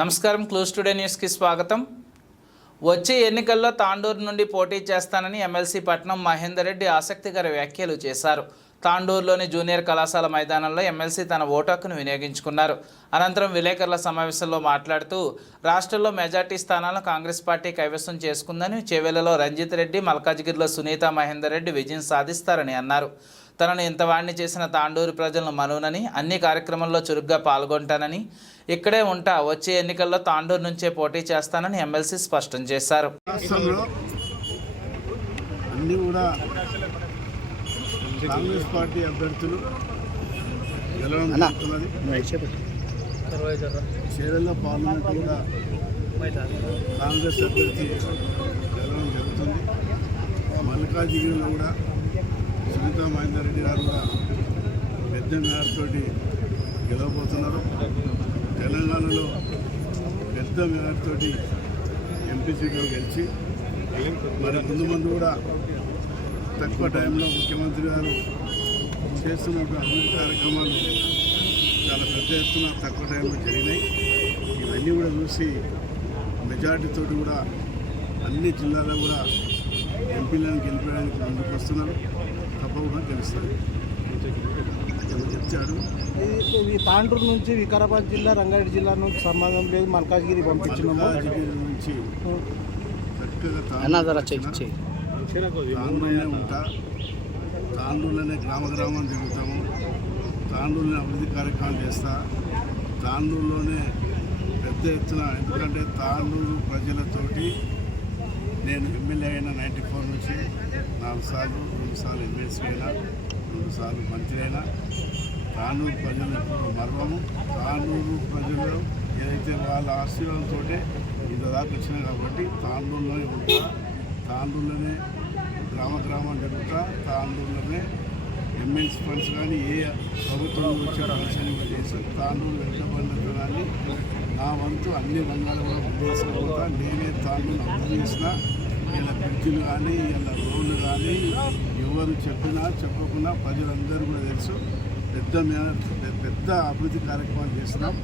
నమస్కారం. Close today న్యూస్కి స్వాగతం. వచ్చే ఎన్నికల్లో తాండూరు నుండి పోటీ చేస్తానని ఎమ్మెల్సీ పట్నం మహేందర్ రెడ్డి ఆసక్తికర వ్యాఖ్యలు చేశారు. తాండూరులోని జూనియర్ కళాశాల మైదానంలో ఎమ్మెల్సీ తన ఓటు హక్కును వినియోగించుకున్నారు. అనంతరం విలేకరుల సమావేశంలో మాట్లాడుతూ రాష్ట్రంలో మెజార్టీ స్థానాలను కాంగ్రెస్ పార్టీ కైవసం చేసుకుందని, చేవెళ్లలో రంజిత్ రెడ్డి, మల్కాజ్గిరిలో సునీత మహేందర్ రెడ్డి విజయం సాధిస్తారని అన్నారు. తనను ఇంతవాణ్ణి చేసిన తాండూరు ప్రజలను మనునని, అన్ని కార్యక్రమాల్లో చురుగ్గా పాల్గొంటానని, ఇక్కడే ఉంటా, వచ్చే ఎన్నికల్లో తాండూరు నుంచే పోటీ చేస్తానని ఎమ్మెల్సీ స్పష్టం చేశారు. కాంగ్రెస్ పార్టీ అభ్యర్థులు చేవెళ్ళ పార్లమెంట్ కూడా కాంగ్రెస్ అభ్యర్థి గెలవడం జరుగుతుంది. మల్కాజ్గిరిలో కూడా సునీత మహేందర్ రెడ్డి గారు కూడా పెద్ద మేరతో గెలవబోతున్నారు. తెలంగాణలో పెద్ద మేరతో ఎంపీ సీట్లో గెలిచి మరి ముందు కూడా తక్కువ టైంలో ముఖ్యమంత్రి గారు చేస్తున్న అభివృద్ధి కార్యక్రమాలు చాలా పెద్ద ఎత్తున తక్కువ టైంలో జరిగినాయి. ఇవన్నీ కూడా చూసి మెజార్టీతో కూడా అన్ని జిల్లాలో కూడా ఎంపీలను గెలిపడానికి ముందుకు వస్తున్నారు. తప్పకుండా గెలుస్తారు. చెప్తాడు ఈ తాండూరు నుంచి వికారాబాద్ జిల్లా, రంగారెడ్డి జిల్లా నుంచి సంబంధం లేదు, మల్కాజ్గిరి పంపించినాము. మల్కాజ్గిరి నుంచి చక్కగా తాండూరులోనే ఉంటా, తాండూరులోనే గ్రామం తిరుగుతాము, తాండూరులోనే అభివృద్ధి కార్యక్రమాలు చేస్తా, తాండూరులోనే పెద్ద ఎత్తున. ఎందుకంటే తాండూరు ప్రజలతోటి నేను ఎమ్మెల్యే అయినా 94 నుంచి 4 సార్లు, 2 సార్లు ఎమ్మెల్సీ అయినా, 2 సార్లు మంత్రి అయినా. తాండూరు ప్రజలు ఎప్పుడు మర్వము. తాండూరు ప్రజలు ఏదైతే వాళ్ళ ఆశీర్వాదంతో ఇంత దాకా వచ్చినాయి కాబట్టి తాండూరులోనే ఉంటా, తాండూరులోనే గ్రామం జరుగుతా, తాండూరులోనే ఎమ్మెల్సీ ఫండ్స్ కానీ ఏ ప్రభుత్వం వచ్చే ఫండ్స్ అని కూడా చేసి తాండూరు వెంటబడినతనాన్ని నా వంతు అన్ని రంగాలు కూడా ముందేసుకుంటా. నేనే తాండూరు అభివృద్ధి చేసిన. ఇలా బ్రిడ్జిలు కానీ, ఇలా రోడ్లు కానీ ఎవరు చెప్పినా చెప్పకుండా ప్రజలందరూ కూడా తెలుసు. పెద్ద అభివృద్ధి కార్యక్రమాలు చేస్తున్నాం.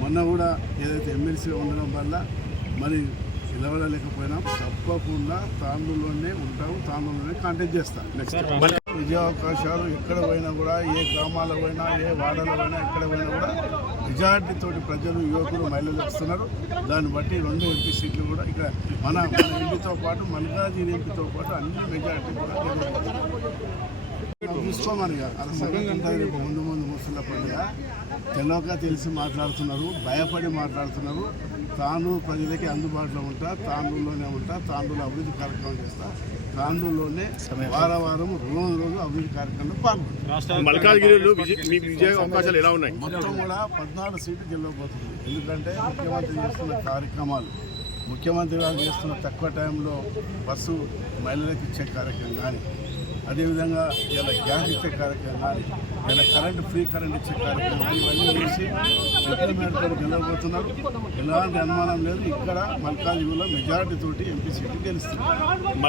మొన్న కూడా ఏదైతే ఎమ్మెల్సీ ఉండడం వల్ల మరి నిలవలేకపోయినా తప్పకుండా తాండూరులోనే ఉంటాము, తాండూరులోనే కాంటాక్ట్ చేస్తాం. నెక్స్ట్ విజయావకాశాలు ఎక్కడ పోయినా కూడా, ఏ గ్రామాల్లో పోయినా, ఏ వాడలో పోయినా, ఎక్కడ పోయినా కూడా మెజార్టీతోటి ప్రజలు, యువకులు, మహిళలు వస్తున్నారు. దాన్ని బట్టి 2 ఎంపీ సీట్లు కూడా ఇక్కడ మన ఎంపీతో పాటు మల్కాజ్గిరి ఎంపీతో పాటు అన్ని మెజార్టీ కూడా చూసుకోమని రేపు ముందు ముసలి పండుగ తెలియక తెలిసి మాట్లాడుతున్నారు, భయపడి మాట్లాడుతున్నారు. తాండూరు ప్రజలకి అందుబాటులో ఉంటా, తాండూరులోనే ఉంటా, తాండూరు అభివృద్ధి కార్యక్రమం చేస్తా, తాండూరులోనే వారం రోజు అభివృద్ధి కార్యక్రమంలో పాల్గొంటాం. మల్కాజ్గిరిలో విజయ అవకాశాలు ఎలా ఉన్నాయి? మొత్తం కూడా 14 సీట్లు గెలవబోతుంది. ఎందుకంటే ముఖ్యమంత్రి చేస్తున్న కార్యక్రమాలు, ముఖ్యమంత్రి గారు చేస్తున్న తక్కువ టైంలో బస్సు మహిళలకు ఇచ్చే కార్యక్రమం కానీ, అదేవిధంగా ఇలా గ్యాస్ ఇచ్చే కార్యక్రమం కానీ, ఇలా ఫ్రీ కరెంట్ ఇచ్చే కార్యక్రమం కానీ ఇవన్నీ చూసి పెద్ద మేరతో గెలవబోతున్నారు. ఎలాంటి అనుమానం లేదు. ఇక్కడ మల్కాజ్గిరిలో మెజారిటీ తోటి ఎంపీ సీట్లు గెలుస్తున్నారు.